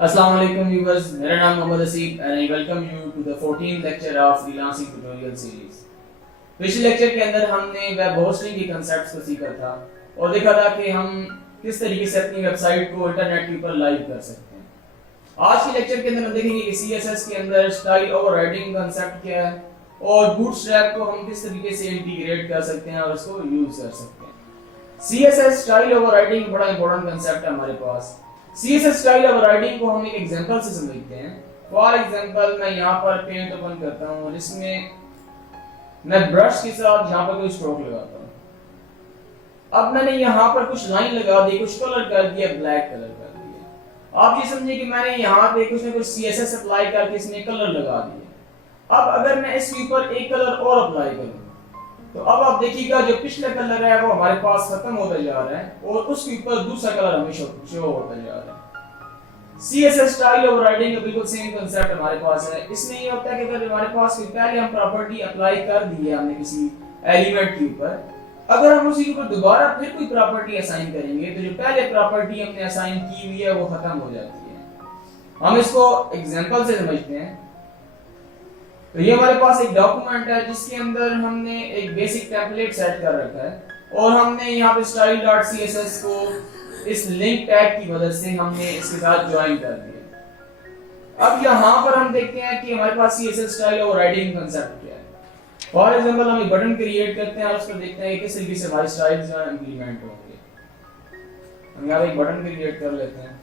अस्सलाम वालेकुम व्यूअर्स, मेरा नाम Mohammad Asib and I welcome you to the 14th lecture of freelancing tutorial series. पिछले लेक्चर के अंदर हमने वेब होस्टिंग के कांसेप्ट्स को सीखा था और देखा था कि हम किस तरीके से अपनी वेबसाइट को इंटरनेट के ऊपर लाइव कर सकते हैं। आज के लेक्चर के अंदर हम देखेंगे कि सीएसएस के अंदर स्टाइल ओवरराइडिंग कांसेप्ट क्या है और बूटस्ट्रैप को हम किस तरीके से इंटीग्रेट कर सकते हैं और इसको यूज कर सकते हैं। सीएसएस स्टाइल ओवरराइडिंग बड़ा इंपॉर्टेंट कांसेप्ट है हमारे पास। CSS स्टाइल ओवरराइडिंग को हम एक एग्जांपल से समझते हैं। फॉर एग्जांपल मैं यहाँ पर पेंट ओपन करता हूँ और इसमें मैं ब्रश के साथ यहाँ पर कोई स्ट्रोक लगाता हूँ। अब मैंने यहाँ पर कुछ लाइन लगा दी, कुछ कलर कर दिया, ब्लैक कलर कर दिया। आप ये समझिए कि मैंने यहाँ पे कुछ ना कुछ CSS अप्लाई करके इसमें कलर लगा दिया। अब अगर मैं इसके ऊपर एक कलर और अप्लाई करूँ तो अब आप देखिएगा जो पिछला कलर है वो हमारे पास खत्म होता जा रहा है और उसके ऊपर दूसरा कलर हमेशा शो होता जा रहा है। CSS स्टाइल ओवरराइडिंग का बिल्कुल सेम कांसेप्ट हमारे पास है। इसमें ये होता है कि अगर हमारे पास कोई पहले हम प्रॉपर्टी अप्लाई कर दी है हमने किसी एलिमेंट के ऊपर, अगर हम उसी के ऊपर दोबारा फिर कोई प्रॉपर्टी असाइन करेंगे तो जो पहले प्रॉपर्टी हमने असाइन की हुई है वो खत्म हो जाती है। हम इसको एग्जांपल से समझते हैं। तो ये हमारे पास एक डॉक्यूमेंट है जिसके अंदर हमने एक बेसिक टेम्पलेट सेट कर रखा है और हमने यहाँ पे style.css को इस लिंक टैग की मदद से हमने इसके साथ ज्वाइन कर दिया। अब यहाँ पर हम देखते हैं कि हमारे पास CSS स्टाइल ओवरराइडिंग कांसेप्ट क्या है। फॉर एग्जांपल हम एक बटन क्रिएट करते हैं और उसको देखते हैं कि किस तरीके से हमारे स्टाइल्स इंप्लीमेंट होंगे। हम यहाँ पे एक बटन क्रिएट कर लेते हैं।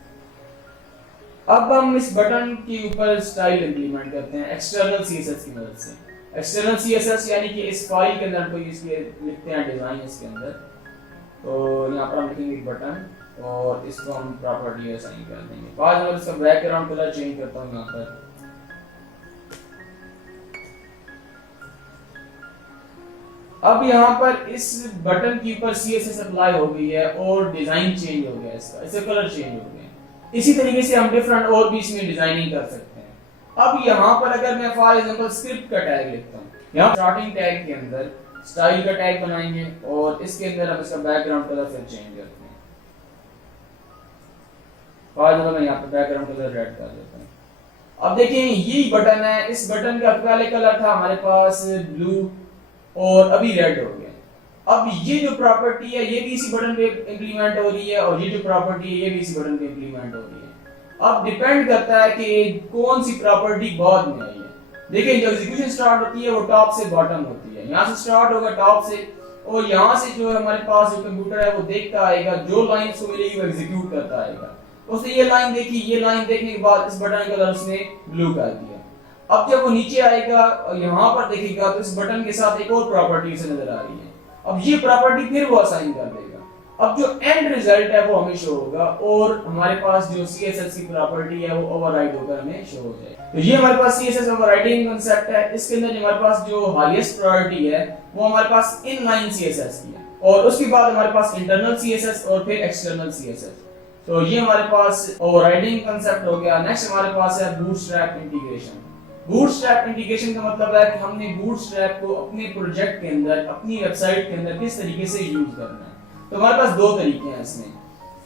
अब हम इस बटन के ऊपर स्टाइल इंप्लीमेंट करते हैं एक्सटर्नल CSS की मदद से। एक्सटर्नल CSS यानी कि इस फाइल के अंदर कोई इसके लिखते हैं डिजाइन इसके अंदर। तो यहाँ पर हम लिखेंगे बटन और इसको हम प्रॉपर्टी असाइन कर देंगे। बाद में इसका बैकग्राउंड कलर चेंज करता हूँ यहाँ पर। अब यहाँ पर इस बटन के ऊपर CSS अप्लाई हो गई है और डिजाइन चेंज हो गया इसका, इसका कलर चेंज हो गया। इसी तरीके से हम डिफरेंट और भी इसमें डिजाइनिंग कर सकते हैं। अब यहाँ पर अगर मैं फॉर एग्जांपल स्क्रिप्ट का टैग लिखता हूँ, यहाँ स्टार्टिंग टैग के अंदर स्टाइल का टैग बनाएंगे और इसके अंदर हम इसका बैकग्राउंड कलर फिर चेंज करते हैं। फॉर एग्जांपल मैं यहाँ पे बैकग्राउंड कलर रेड कर देता हूँ। अब देखिए यही बटन है, इस बटन का पहले कलर था हमारे पास ब्लू और अभी रेड हो गया। अब ये जो प्रॉपर्टी है ये भी इसी बटन पे इंप्लीमेंट हो रही है और ये जो प्रॉपर्टी है ये भी इसी बटन पे इंप्लीमेंट हो रही है। अब डिपेंड करता है कि कौन सी प्रॉपर्टी बाद में आई है। देखिए जब एग्जीक्यूशन स्टार्ट होती है वो टॉप से बॉटम होती है। यहाँ से स्टार्ट होगा टॉप से और यहाँ से जो हमारे पास जो कंप्यूटर है वो देखता आएगा, जो लाइन उसको मिलेगी वो एग्जीक्यूट करता आएगा। उसने ये लाइन देखी, ये लाइन देखने के बाद इस बटन का कलर उसने ब्लू कर दिया। अब जब वो नीचे आएगा और यहाँ पर देखेगा तो इस बटन के साथ एक और प्रॉपर्टी उसे नजर आ रही है। अब ये प्रॉपर्टी फिर वो असाइन कर देगा। अब जो एंड रिजल्ट है वो हमें शो होगा और हमारे पास जो CSS की प्रॉपर्टी है वो ओवरराइड होकर हमें शो हो जाएगी। तो ये हमारे पास CSS ओवरराइडिंग कांसेप्ट है। इसके अंदर जो हमारे पास जो हाईएस्ट प्रायोरिटी है वो हमारे पास इनलाइन CSS की है और उसके बाद हमारे पास इंटरनल CSS और फिर एक्सटर्नल CSS। तो ये हमारे पास ओवरराइडिंग कांसेप्ट हो गया। नेक्स्ट हमारे पास है बूटस्ट्रैप इंटीग्रेशन। बूटस्ट्रैप इंटीग्रेशन का मतलब है कि हमने बूटस्ट्रैप को अपने प्रोजेक्ट के अंदर, अपनी वेबसाइट के अंदर किस तरीके से यूज करना है। तो हमारे पास दो तरीके हैं इसमें।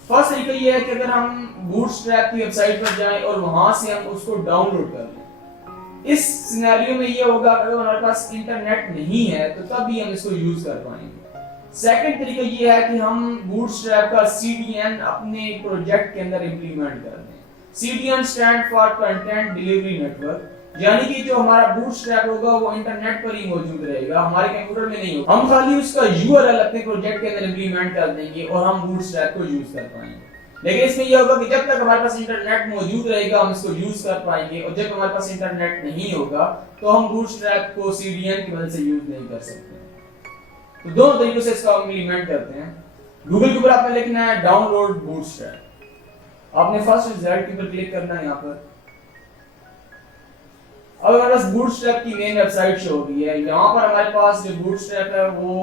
फर्स्ट तरीका ये है कि अगर हम बूटस्ट्रैप की वेबसाइट पर जाएं और वहां से हम उसको डाउनलोड कर लें। इस सिनेरियो में ये होगा अगर हमारे पास इंटरनेट नहीं है तो तब भी हम इसको यूज कर पाएंगे। सेकंड तरीका ये है कि हम बूटस्ट्रैप का CDN अपने प्रोजेक्ट के अंदर इंप्लीमेंट कर दें। CDN stand for content delivery network, यानी कि जो हमारा बूटस्ट्रैप होगा वो इंटरनेट पर ही मौजूद रहेगा, हमारे कंप्यूटर में नहीं होगा। हम खाली उसका URL अपने प्रोजेक्ट के अंदर इंप्लीमेंट कर देंगे और हम बूटस्ट्रैप को यूज कर पाएंगे। लेकिन इसमें यह होगा कि जब तक हमारे पास इंटरनेट मौजूद रहेगा हम इसको यूज कर पाएंगे और जब हमारे पास इंटरनेट नहीं होगा तो हम बूटस्ट्रैप को CDN की मदद से यूज नहीं कर सकते। तो दोनों तरीकों से इसका इंप्लीमेंट करते हैं। गूगल के ऊपर आपने लिखना है डाउनलोड बूटस्ट्रैप। आपने फर्स्ट रिजल्ट के ऊपर क्लिक करना है। यहाँ पर अब हमारे पास बूटस्ट्रैप की मेन वेबसाइट शो हो गई है। यहाँ पर हमारे पास जो बूटस्ट्रैप है वो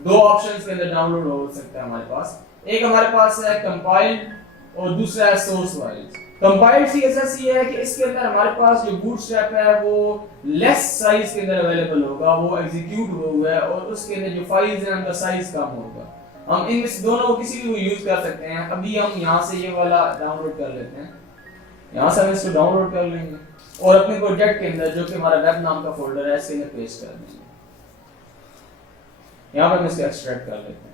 दो ऑप्शंस के अंदर डाउनलोड हो सकता है हमारे पास। एक हमारे पास है कंपाइल्ड और दूसरा है सोर्स फाइल्स। कंपाइल्ड CSS ये है कि इसके अंदर हमारे पास जो बूटस्ट्रैप है वो लेस साइज के अंदर अवेलेबल होगा, वो एग्जीक्यूट हुआ है और उसके अंदर जो फाइल्स हैं उनका साइज कम होगा। हम इनमें से दोनों को किसी भी यूज कर सकते हैं। अभी हम यहाँ से ये वाला डाउनलोड कर लेते हैं। यहाँ से हम इसको डाउनलोड कर लेंगे और अपने प्रोजेक्ट के अंदर जो कि हमारा वेब नाम का फोल्डर है इसके अंदर पेस्ट कर देंगे। यहाँ पर हम इसको एक्सट्रैक्ट कर लेते हैं।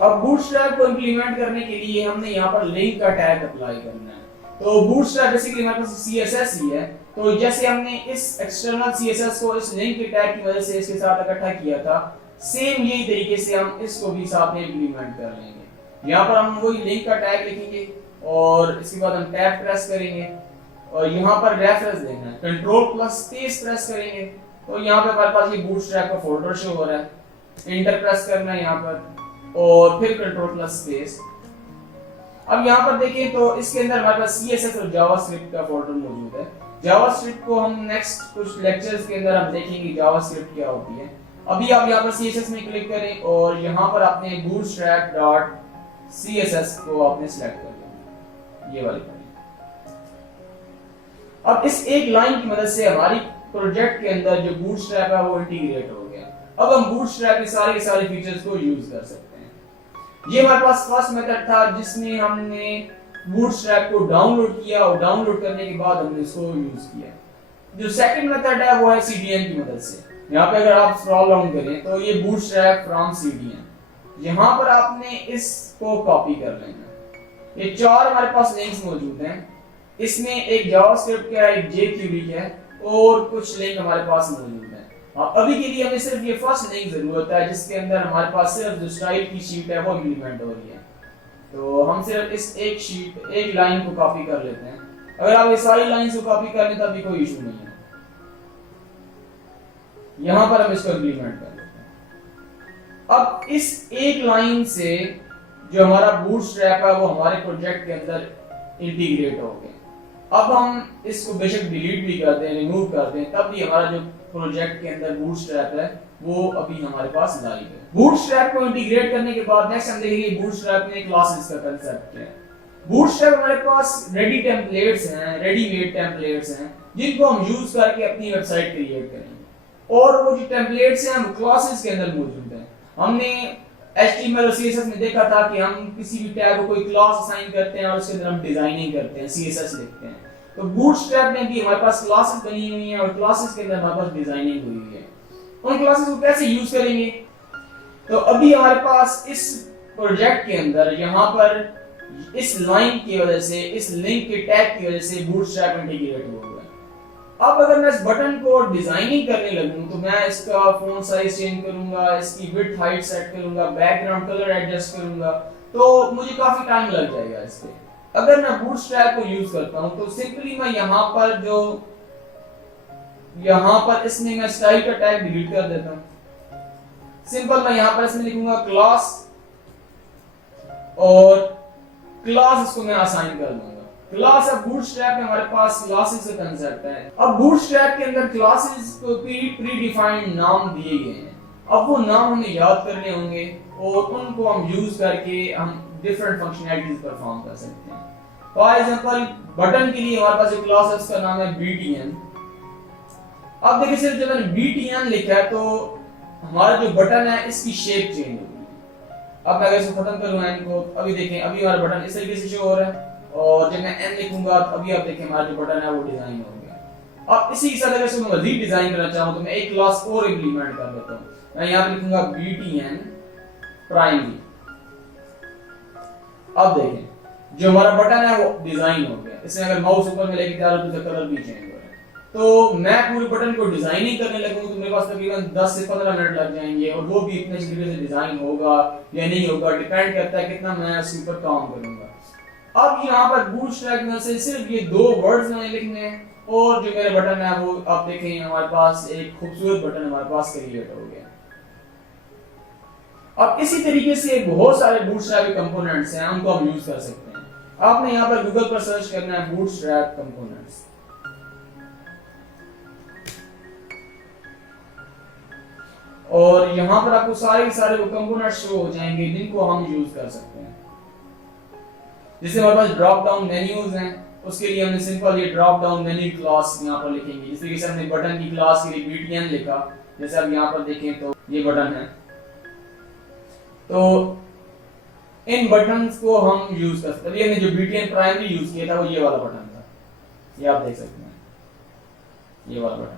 अब बूटस्ट्रैप को इंप्लीमेंट करने के लिए हमने यहाँ पर लिंक का टैग अप्लाई करना है। तो बूटस्ट्रैप बेसिकली हमारे पास CSS ही है। तो जैसे हमने इस एक्सटर्नल CSS को इस लिंक के टैग की वजह से इसके साथ इकट्ठा किया था, सेम यही तरीके से हम इसको भी साथ में इंप्लीमेंट कर लेंगे। यहाँ पर हम वही लिंक का टैग लिखेंगे और इसके बाद हम टैब प्रेस करेंगे और यहाँ पर रेफरेंस देना है, Ctrl+Space प्रेस करेंगे तो यहाँ पे हमारे पास ये बूटस्ट्रैप का फोल्डर शो हो रहा है। इंटर प्रेस करना है यहाँ पर और फिर Ctrl+Space। अब यहाँ पर देखें तो इसके अंदर हमारे पास CSS और जावास्क्रिप्ट का फोल्डर मौजूद है। जावास्क्रिप्ट को हम नेक्स्ट कुछ लेक्चर्स के अंदर हम देखेंगे जावास्क्रिप्ट क्या होती है। अभी आप यहाँ पर CSS में क्लिक करें और यहाँ पर आपने bootstrap.css को आपने सिलेक्ट कर लेना, ये वाली फाइल। अब इस एक लाइन की मदद से हमारी प्रोजेक्ट के अंदर जो बूटस्ट्रैप है वो इंटीग्रेट हो गया। अब हम बूटस्ट्रैप के सारे फीचर्स को यूज कर सकते हैं। ये हमारे पास फर्स्ट मेथड था जिसमें हमने बूटस्ट्रैप को डाउनलोड किया और डाउनलोड करने के बाद हमने इसको यूज किया। जो सेकंड मेथड है वो है CDN की मदद से। यहाँ पे अगर आप स्क्रॉल डाउन करें तो ये बूटस्ट्रैप फ्रॉम CDN, यहाँ पर आपने इसको कॉपी कर लेना। ये चार हमारे पास लिंक्स मौजूद हैं। इसमें एक जावास्क्रिप्ट का, एक jQuery का और कुछ लिंक हमारे पास मौजूद है। अभी के लिए हमें सिर्फ ये फर्स्ट लिंक जरूरत है जिसके अंदर हमारे पास सिर्फ जो स्टाइल की शीट है वो इंप्लीमेंट हो रही है। तो हम सिर्फ इस एक लाइन को कॉपी कर लेते हैं। अगर आप ये सारी लाइन को कॉपी कर लें तब भी कोई इशू नहीं है। यहां पर हम इसको इंप्लीमेंट कर लेते हैं। अब इस एक लाइन से जो हमारा बूटस्ट्रैप है वो हमारे प्रोजेक्ट के अंदर इंटीग्रेट हो गया। अब हम इसको बेशक डिलीट भी कर दें, रिमूव कर दें, तब भी हमारा जो प्रोजेक्ट के अंदर बूटस्ट्रैप है वो अभी हमारे पास लाइव है। बूटस्ट्रैप को इंटीग्रेट करने के बाद नेक्स्ट हम देखेंगे बूटस्ट्रैप में क्लासेस का कांसेप्ट है। बूटस्ट्रैप हमारे पास रेडी टेम्पलेट्स हैं, रेडीमेड टेम्पलेट्स हैं जिनको हम यूज करके अपनी वेबसाइट क्रिएट करेंगे और वो जो टेम्पलेट्स हैं वो क्लासेस के अंदर मौजूद हैं। हमने HTML और CSS में देखा था कि हम किसी भी टैग को कोई क्लास असाइन करते हैं और उसके अंदर हम डिजाइनिंग करते हैं, CSS लिखते हैं। तो बूटस्ट्रैप में भी हमारे पास क्लासेस बनी हुई हैं और क्लासेस के अंदर हमारे पास डिजाइनिंग हुई है। उन क्लासेस को कैसे यूज करेंगे? तो अभी हमारे पास इस प्रोजेक्ट के अंदर यहाँ पर इस लाइन की वजह से, इस लिंक के टैग की वजह से बूटस्ट्रैप इंटीग्रेट हो गया। अब अगर मैं इस बटन को डिजाइनिंग करने लगूं तो मैं इसका फॉन्ट साइज चेंज करूंगा, इसकी विड्थ हाइट सेट करूंगा, बैकग्राउंड कलर एडजस्ट करूंगा, तो मुझे काफी टाइम लग जाएगा इस पे। अगर मैं बूटस्ट्रैप को यूज करता हूं तो सिंपली मैं यहाँ पर इसमें मैं स्टाइल का टैग डिलीट कर देता हूं। सिंपल मैं यहाँ पर इसमें लिखूंगा क्लास और क्लास इसको मैं असाइन कर दूंगा। क्लास अब बूटस्ट्रैप में हमारे पास क्लासेस का कांसेप्ट है। अब बूटस्ट्रैप के अंदर क्लासेस को प्री डिफाइंड नाम दिए गए हैं। अब वो नाम हमें याद करने होंगे और उनको हम यूज करके हम डिफरेंट फंक्शनैलिटीज परफॉर्म कर सकते हैं। फॉर एग्जांपल बटन के लिए हमारे पास जो क्लास है उसका नाम है BTN। अब देखिए सिर्फ जब मैंने BTN लिखा है तो हमारा जो बटन है इसकी शेप चेंज हो गई। अब मैं अगर इसको खत्म करूं n को, अभी देखें अभी हमारा बटन इस तरीके से शो हो रहा है और जब मैं n लिखूंगा तो अभी आप देखें हमारा जो बटन है वो डिजाइन हो गया। अब इसी के साथ अगर इसको मजीद डिजाइन करना चाहूं तो मैं एक क्लास और इंप्लीमेंट कर देता हूं। मैं यहां पे लिखूंगा BTN प्राइमरी। अब देखें जो हमारा बटन है वो डिजाइन हो गया। इसमें अगर माउस ऊपर में लेके जा रहा हूं तो कलर भी चेंज हो रहा है। तो मैं पूरे बटन को डिजाइनिंग करने लगूं तो मेरे पास तकरीबन 10 से 15 मिनट लग जाएंगे और वो भी इतने तरीके से डिजाइन होगा या नहीं होगा, डिपेंड करता है कितना मैं उसके ऊपर काम करूंगा। अब यहाँ पर बूटस्ट्रैप में से सिर्फ ये दो वर्ड्स मैंने लिखने हैं और जो मेरे बटन है वो आप देखें हमारे पास एक खूबसूरत बटन हमारे पास क्रिएट हो गया। अब इसी तरीके से बहुत सारे बूटस्ट्रैप के कंपोनेंट्स हैं, उनको हम यूज कर सकते हैं। आपने यहाँ पर गूगल पर सर्च करना है बूटस्ट्रैप कंपोनेंट्स और यहाँ पर आपको सारे के सारे वो कंपोनेंट्स शो हो जाएंगे जिनको हम यूज कर सकते हैं। जैसे हमारे पास ड्रॉप डाउन मेन्यूज हैं, उसके लिए हमने सिंपल ये ड्रॉप डाउन मेन्यू क्लास यहाँ पर लिखेंगे। इस तरीके से हमने बटन की क्लास के लिए BTN लिखा। जैसे अब यहाँ पर देखें तो ये बटन है। तो इन बटन्स को हम यूज कर सकते हैं। हमने जो BTN प्राइमरी यूज किया था वो ये वाला बटन था, ये आप देख सकते हैं, ये वाला बटन।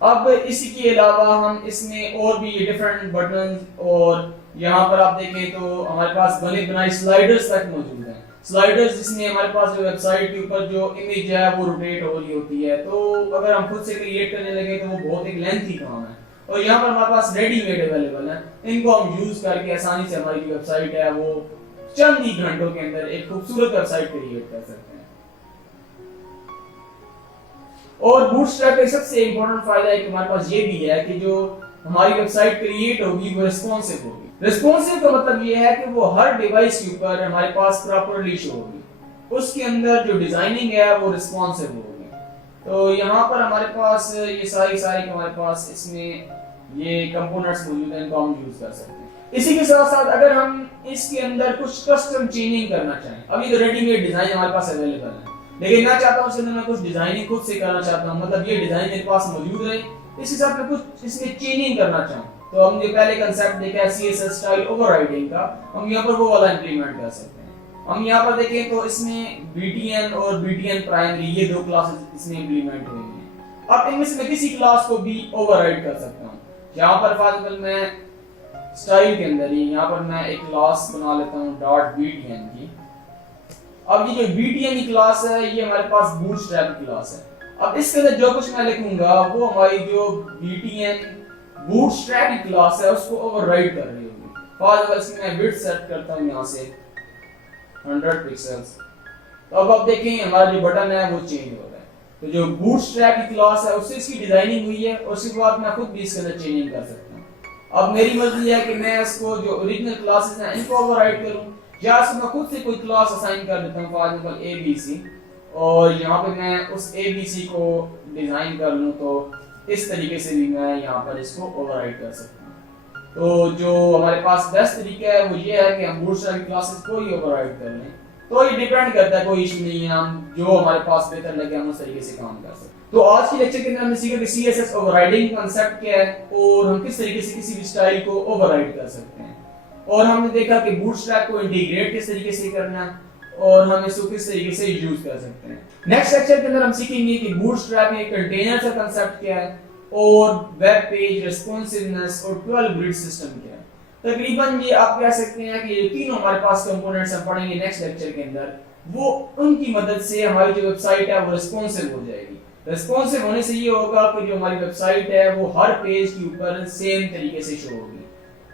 अब इसी के अलावा हम इसमें और भी डिफरेंट बटन, और यहाँ पर आप देखें तो हमारे पास बने बनाए स्लाइडर्स तक मौजूद हैं। स्लाइडर्स जिसमें हमारे पास जो वेबसाइट के ऊपर जो इमेज है वो रोटेट हो रही होती है, तो अगर हम खुद से क्रिएट करने लगे तो वो बहुत एक लेंथी काम है। और यहाँ पर हमारे पास रेडीमेड अवेलेबल है, इनको हम यूज करके आसानी से हमारी जो वेबसाइट है वो चंद ही घंटों के अंदर एक खूबसूरत वेबसाइट क्रिएट कर सकते हैं। और बूटस्ट्रैप का सबसे इंपॉर्टेंट फायदा है कि हमारे पास ये भी है कि जो हमारी वेबसाइट क्रिएट होगी वो रिस्पॉन्सिव होगी। रिस्पॉन्सिव का मतलब ये है कि वो हर डिवाइस के ऊपर हमारे पास प्रॉपर्ली शो होगी, उसके अंदर जो डिजाइनिंग है वो रिस्पॉन्सिव होगी। तो यहाँ पर हमारे पास ये सारी हमारे पास इसमें ये कंपोनेंट्स मौजूद हैं, इनको हम यूज कर सकते हैं। इसी के साथ साथ अगर हम इसके अंदर कुछ कस्टम चेंजिंग करना चाहें, अभी तो रेडीमेड डिजाइन हमारे पास अवेलेबल है, लेकिन मैं चाहता हूँ इसके अंदर मैं कुछ डिजाइनिंग खुद से करना चाहता हूँ, मतलब ये डिजाइन मेरे पास मौजूद है, इस हिसाब से कुछ इसमें चेंजिंग करना चाहूँ, तो हमने पहले कंसेप्ट देखा है CSS स्टाइल ओवरराइडिंग का, हम यहाँ पर वो वाला इंप्लीमेंट कर सकते हैं। हम यहाँ पर देखें तो इसमें BTN और BTN प्राइमरी ये दो क्लासेस इसमें इंप्लीमेंट हुई हैं। अब इनमें से मैं किसी क्लास को भी ओवरराइड कर सकता हूँ। यहाँ पर फॉर एग्जांपल मैं स्टाइल के अंदर ही यहाँ पर मैं एक क्लास बना लेता हूँ .btn की। अब ये जो BTN की क्लास है ये हमारे पास बूटस्ट्रैप की क्लास है। अब इसके अंदर जो कुछ मैं लिखूंगा वो हमारी जो BTN बूटस्ट्रैप की क्लास है उसको ओवरराइड कर रही होगी। फॉर एग्जांपल इसमें मैं विड्थ सेट करता हूँ यहाँ से 100 पिक्सेल्स, तो अब आप देखें हमारा जो बटन है वो चेंज हो रहा है। तो जो बूटस्ट्रैप की क्लास है उससे इसकी डिजाइनिंग हुई है और उसके बाद मैं खुद भी इसके अंदर चेंजिंग कर सकता हूँ। अब मेरी मर्जी है कि मैं इसको जो ओरिजिनल क्लासेस हैं इनको ओवरराइड करूँ, या इसको मैं खुद से कोई क्लास असाइन कर देता हूँ, फॉर एग्जांपल ABC, और यहाँ पे मैं उस ABC को डिजाइन कर लूँ, तो इस तरीके से भी मैं यहाँ पर इसको ओवरराइड कर सकता हूँ। तो जो हमारे पास बेस्ट तरीका है वो ये है कि हम बूटस्ट्रैप की क्लासेस को ही ओवरराइड कर लें। तो ये डिपेंड करता है, कोई इशू नहीं है, हम जो हमारे पास बेहतर लगे हम उस तरीके से काम कर सकते हैं। तो आज के लेक्चर के अंदर हमने सीखा कि CSS ओवरराइडिंग कांसेप्ट क्या है और हम किस तरीके से किसी भी स्टाइल को ओवरराइड कर सकते हैं, और हमने देखा कि बूटस्ट्रैप को इंटीग्रेट किस तरीके से करना है और हम इसको किस तरीके से यूज कर सकते हैं। नेक्स्ट लेक्चर के अंदर हम सीखेंगे कि बूटस्ट्रैप में कंटेनर का कांसेप्ट क्या है और वेब पेज रिस्पॉन्सिवनेस और 12 ग्रिड सिस्टम क्या है। तकरीबन ये आप कह सकते हैं कि ये तीनों हमारे पास कंपोनेंट्स हम पढ़ेंगे नेक्स्ट लेक्चर के अंदर, वो उनकी मदद से हमारी जो वेबसाइट है वो रिस्पॉन्सिव हो जाएगी। रिस्पॉन्सिव होने से ये होगा कि जो हमारी वेबसाइट है वो हर पेज के ऊपर सेम तरीके से शो होगी।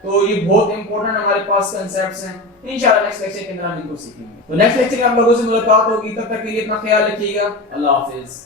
तो ये बहुत इंपॉर्टेंट हमारे पास कांसेप्ट्स हैं, इंशाल्लाह नेक्स्ट लेक्चर के अंदर हम इनको सीखेंगे। तो नेक्स्ट लेक्चर में आप लोगों से मुलाकात होगी, तब तक के लिए अपना ख्याल रखिएगा। अल्लाह हाफिज।